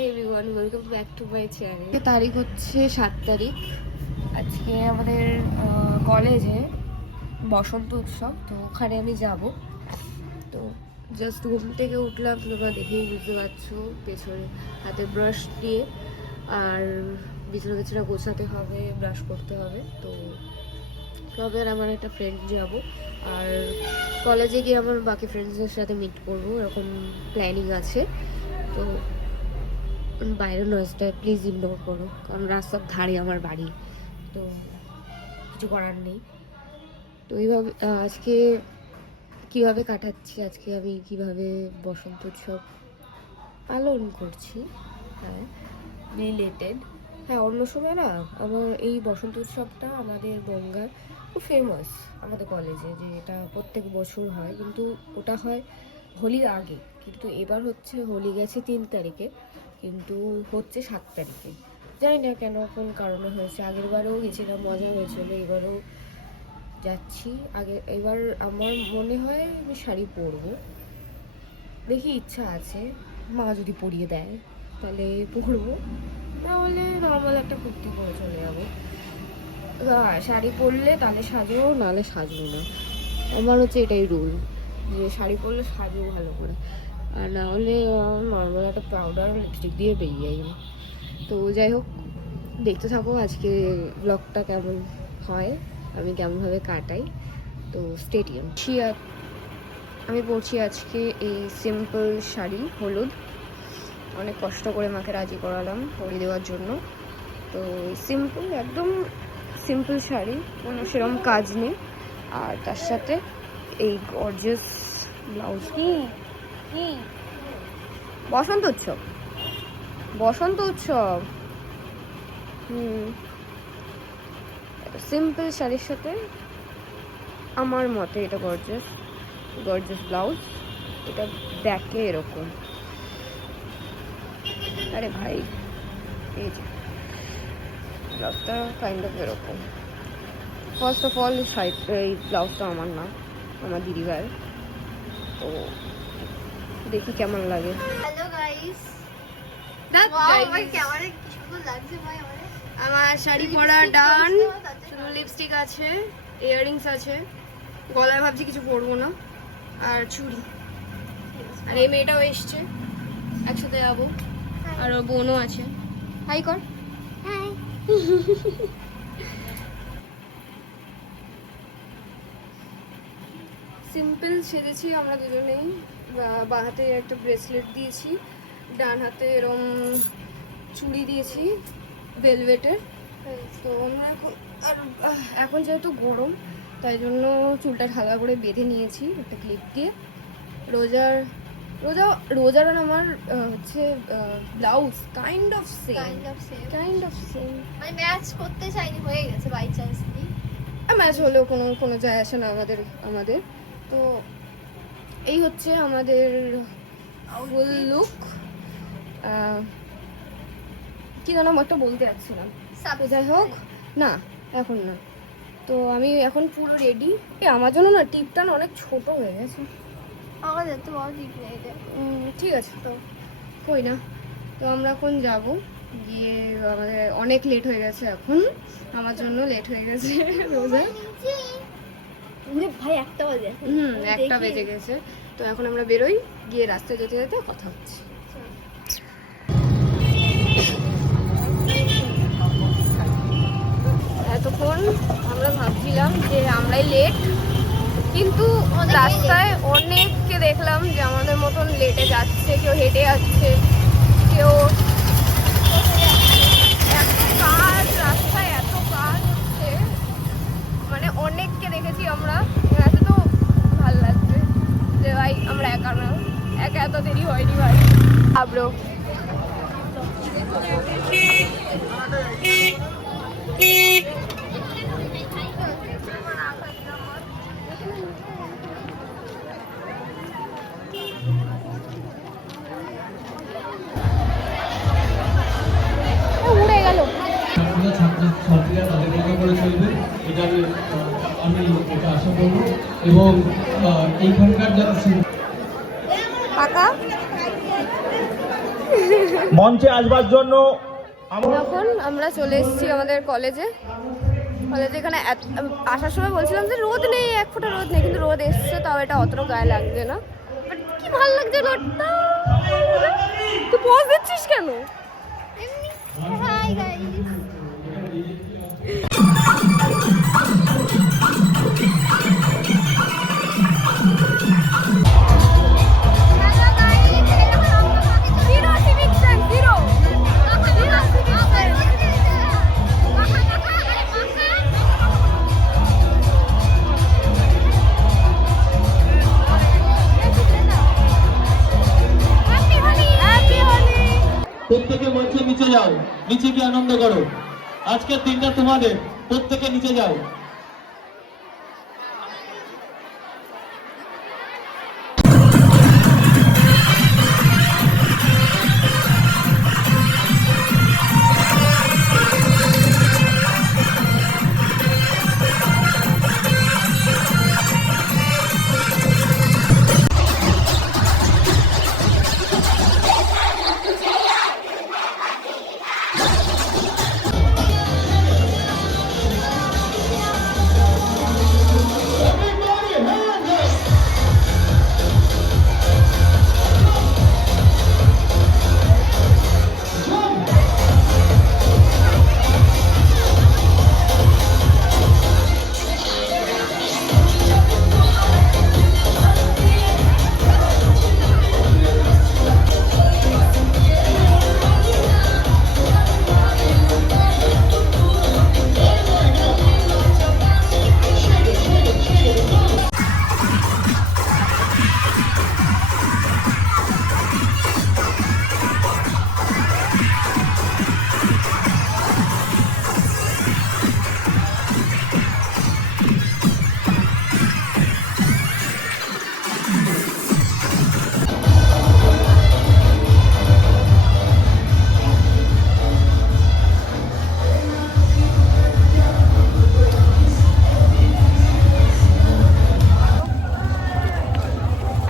Hi everyone, welcome back to my channel. তারিখ হচ্ছে 7 তারিখ। আজকে আমাদের কলেজে বসন্ত উৎসব, তো ওখানে আমি যাব। তো জাস্ট ঘুম থেকে উঠলাম, তোমরা দেখেই বুঝতে পারছো, পেছনে হাতে ব্রাশ দিয়ে আর বিছানা টিছানা গোছাতে হবে, ব্রাশ করতে হবে। তো তবে আর আমার একটা ফ্রেন্ড যাবো, আর কলেজে গিয়ে আমার বাকি ফ্রেন্ডসদের সাথে মিট করবো, এরকম প্ল্যানিং আছে। তো বাইরের নয়েজটা প্লিজ ইগনোর করো, কারণ রাস্তার ধারে আমার বাড়ি, তো কিছু করার নেই। তো এইভাবে আজকে কীভাবে কাটাচ্ছি, আজকে আমি কিভাবে বসন্ত উৎসব পালন করছি, হ্যাঁ রিলেটেড। হ্যাঁ, অন্য সময় না আমার এই বসন্ত উৎসবটা আমাদের বনগাঁর খুব ফেমাস আমাদের কলেজে, যে এটা প্রত্যেক বছর হয়, কিন্তু ওটা হয় হোলির আগে। কিন্তু এবার হচ্ছে হোলি গেছে 3 তারিখে, কিন্তু হচ্ছে 7 তারিখে। জানি না কেন, কোন কারণে হয়েছে। আগের বারেও গেছিলাম, মজা হয়েছিল, এবারও যাচ্ছি। এবার আমার মনে হয় আমি শাড়ি পরবো, দেখি ইচ্ছা আছে, মা যদি পরিয়ে দেয় তাহলে পরবো, নাহলে নর্মাল একটা কুর্তি পরে চলে যাবো। শাড়ি পরলে তাহলে সাজবো, নাহলে সাজবো না। আমার হচ্ছে এটাই রুল, যে শাড়ি পরলে সাজবো ভালো করে, আর না হলে নর্মাল একটা পাউডার লিপস্টিক দিয়ে বেরিয়ে যাই। তো যাই হোক, দেখতে থাকো আজকে ব্লগটা কেমন হয়, আমি কেমনভাবে কাটাই। তো স্টেডিয়াম আমি পরছি আজকে এই সিম্পল শাড়ি, হলুদ। অনেক কষ্ট করে মাকে রাজি করালাম পরিয়ে দেওয়ার জন্য। তো সিম্পল, একদম সিম্পল শাড়ি, কোনো সেরকম কাজ নেই। আর তার সাথে এই গর্জিয়াস ব্লাউজ। কি বসন্ত উৎসব, বসন্ত উৎসব। সিম্পল শাড়ির সাথে আমার মতে এটা গর্জিয়াস ব্লাউজ। এটা দেখে এরকম, আরে ভাই এই যে ব্লাউজটা কাইন্ড অফ এরকম। ফার্স্ট অফ অল এই ব্লাউজটা আমার না, আমার দিদিভাই। তো দেখি কেমন লাগে। হ্যালো গাইস, আমার শাড়ি পরা ডান, শুধু লিপস্টিক আছে, ইয়াররিংস আছে, গলায় ভাবছি কিছু পরবো না, আর চুড়ি। আর এই মেয়েটাও এসছে, একসাথে যাবো। আর ওর বোনও আছে। হাই কর। হাই। সিম্পল সেজেছি আমরা দুজনেই। বাঁ হাতে একটা ব্রেসলেট দিয়েছি, ডান হাতে এরম চুড়ি দিয়েছি ভেলভেটের। তো আমরা এখন যেহেতু গরম, তাই জন্য চুলটা হালকা করে বেঁধে নিয়েছি একটা ক্লিপ দিয়ে। রোজার আমার হচ্ছে ব্লাউজ কাইন্ড অফ সেম, মানে ম্যাচ করতে চাইনি, হয়ে গেছে বাই চান্স দি। ম্যাচ হলেও কোনো যায় আসে না আমাদের। তো এই হচ্ছে আমাদের ফুল লুক। কি জানো, একটা বলতে যাচ্ছিলাম, যাই হোক না, এখন না। তো আমি এখন ফুল রেডি। আমার জন্য না টিপটা না অনেক ছোট হয়ে গেছে। আমাদের তো বড় টিপ নেই। ঠিক আছে, তো কই না। তো আমরা এখন যাব গিয়ে, আমাদের অনেক লেট হয়ে গেছে এখন, আমার জন্য লেট হয়ে গেছে রোজা। ভাই 1টা বাজে। 1টা বেজে গেছে। তো এখন আমরা বেরোই, গিয়ে রাস্তায় যেতে যেতে কথা হচ্ছে। এতক্ষণ আমরা ভাবছিলাম যে আমরাই লেট, কিন্তু রাস্তায় অনেককে দেখলাম যে আমাদের মতন লেটে যাচ্ছে, কেউ হেঁটে যাচ্ছে, কেউ রাস্তায় এত কাজ হচ্ছে, মানে অনেককে দেখেছি আমরা। এত তো ভালো লাগছে যে ভাই আমরা একা না, একা এত দেরি হয়নি ভাই। আব্রো উড়ে গেল। ছাত্রছাত্রীরা তাদের মতো করে চলবে, এটা আমি এটা আশা করব। এবং এইখানকার যারা পাকা মঞ্চে আসবার জন্য এখন আমরা চলে এসেছি আমাদের কলেজে। এখানে আসার সময় বলছিলাম যে রোদ নেই, এক ফোঁটা রোদ নেই, কিন্তু রোদ এসছে, তাও এটা অতটা গায়ে লাগছে না। বাট কি ভালো লাগছে রোদটা। তুই পোজ দিচ্ছিস কেন? Hi guys. প্রত্যেকে মঞ্চে নিচে যাও, নিচে গিয়ে আনন্দ করো। আজকের দিনটা তোমাদের, প্রত্যেকে নিচে যাও।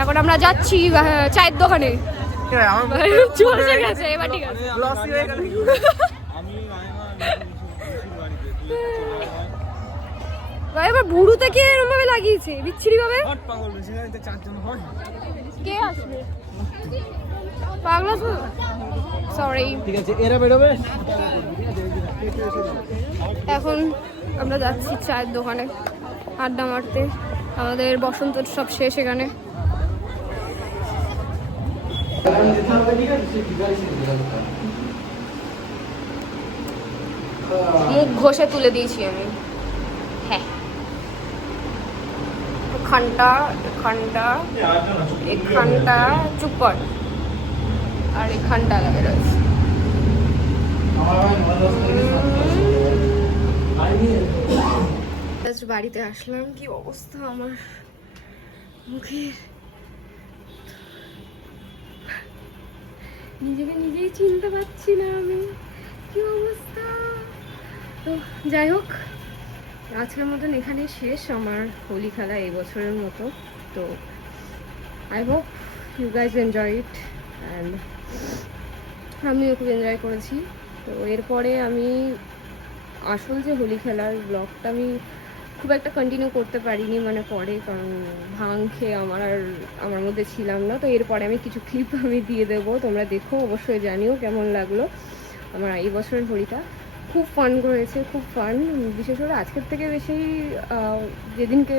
এখন আমরা যাচ্ছি চায়ের দোকানে। চলে গেছে এবার, ঠিক আছে। এবার বুড়ো থেকে এরকম ভাবে লাগিয়েছে বিচ্ছিরি ভাবে। কে আসবে? পাগলা সরি, ঠিক আছে, এরা বেরোবে। এখন আমরা যাচ্ছি চায়ের দোকানে আড্ডা মারতে। আমাদের বসন্ত উৎসব শেষ এখানে। মুখ ঘষে তুলে দিয়েছি আমি। হ্যাঁ, এখানটা এখানটা এখানটা চুপ কর, আর এখানটা লাগে রয়েছে। বাড়িতে আসলাম, কি অবস্থা আমার মুখের, নিজেকে নিজেই চিনতে পারছি না আমি, কি অবস্থা। তো যাই হোক, আজকের মতন এখানে শেষ আমার হোলি খেলা এই বছরের মতো। তো I hope you guys enjoy it, and আমিও খুব এনজয় করেছি। তো এরপরে আমি আসল যে হোলি খেলার ব্লগটা আমি খুব একটা কন্টিনিউ করতে পারিনি, মানে পরে, কারণ ভাঙ খেয়ে আমার মধ্যে ছিলাম না। তো এরপরে আমি কিছু ক্লিপ আমি দিয়ে দেবো, তোমরা দেখো, অবশ্যই জানিও কেমন লাগলো আমার এই বছরের হোলিটা। খুব ফান করেছে, খুব ফান। বিশেষ করে আজকের থেকে বেশি যেদিনকে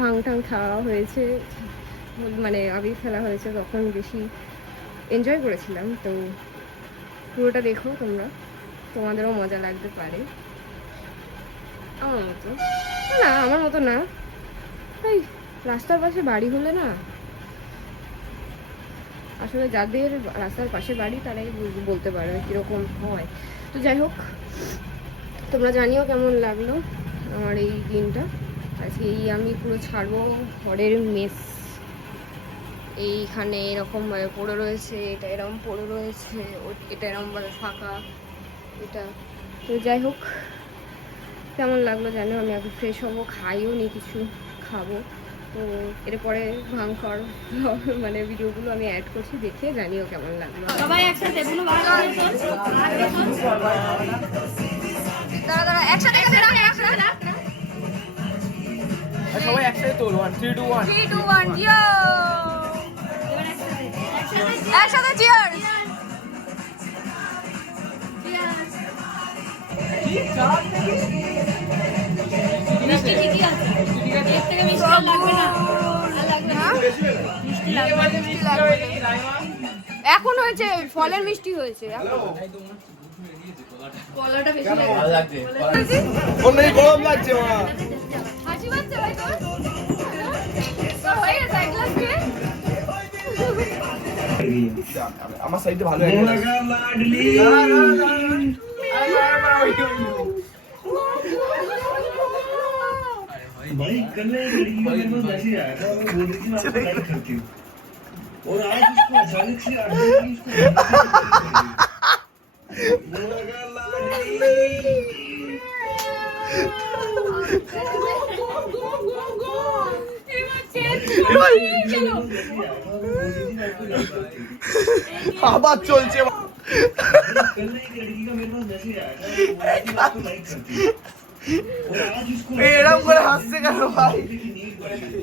ভাঙ টাং খাওয়া হয়েছে, মানে আবির খেলা হয়েছে, তখন বেশি এনজয় করেছিলাম। তো পুরোটা দেখো তোমরা, তোমাদেরও মজা লাগতে পারে আমার মতো। না, আমার মতো না, তাই রাস্তার পাশে বাড়ি হলে না, আসলে যাদের রাস্তার পাশে বাড়ি তারাই বলতে পারবে কীরকম হয়। তো যাই হোক, তোমরা জানিও কেমন লাগলো আমার এই দিনটা। আজকে এই আমি পুরো ছাড়বো ঘরের মেস, এইখানে এরকমভাবে পড়ে রয়েছে, এটা এরকম পড়ে রয়েছে, এটা এরকমভাবে ফাঁকা এটা। তো যাই হোক, কেমন লাগলো জানো। আমি এখন ফ্রেশ হবো, খাইও নি, কিছু খাবো, তো এরপরে ভাঙখর মানে ভিডিওগুলো আমি অ্যাড করছি, দেখে জানিও কেমন লাগলো। সবাই একসাথে বলো দাঁড়া একসাথে সবাই একসাথে তোল 1 3 2 1 3 2 1 ইয়ো একসাথে চিয়ার্স। মিষ্টি ঠিকই আছে, এর থেকে মিষ্টি আর লাগবে না, আর লাগবে না, মিষ্টি লাগবে না। এখন হয়েছে ফলের মিষ্টি হয়েছে। কলাটা বেশি লাগছে। অনেক গরম লাগছে মা। হাসি পাচ্ছে ভাই তোর? তোর হয়ে গেছে এক গ্লাস খেয়ে? আমার সাইডে ভালো भाई कल लड़की का मेरे पास मैसेज आया था, वो बोल रही थी मैं आपको लाइक करती हूँ, और आज उसको अचानक से আবার চলছে कल एक लड़की का मेरे पास मैसेज आया था, वो बोल रही थी मैं आपको लाइक करती हूँ, और आज उसको এরকম করে হাসছে কেন ভাই? नींद पड़ गई।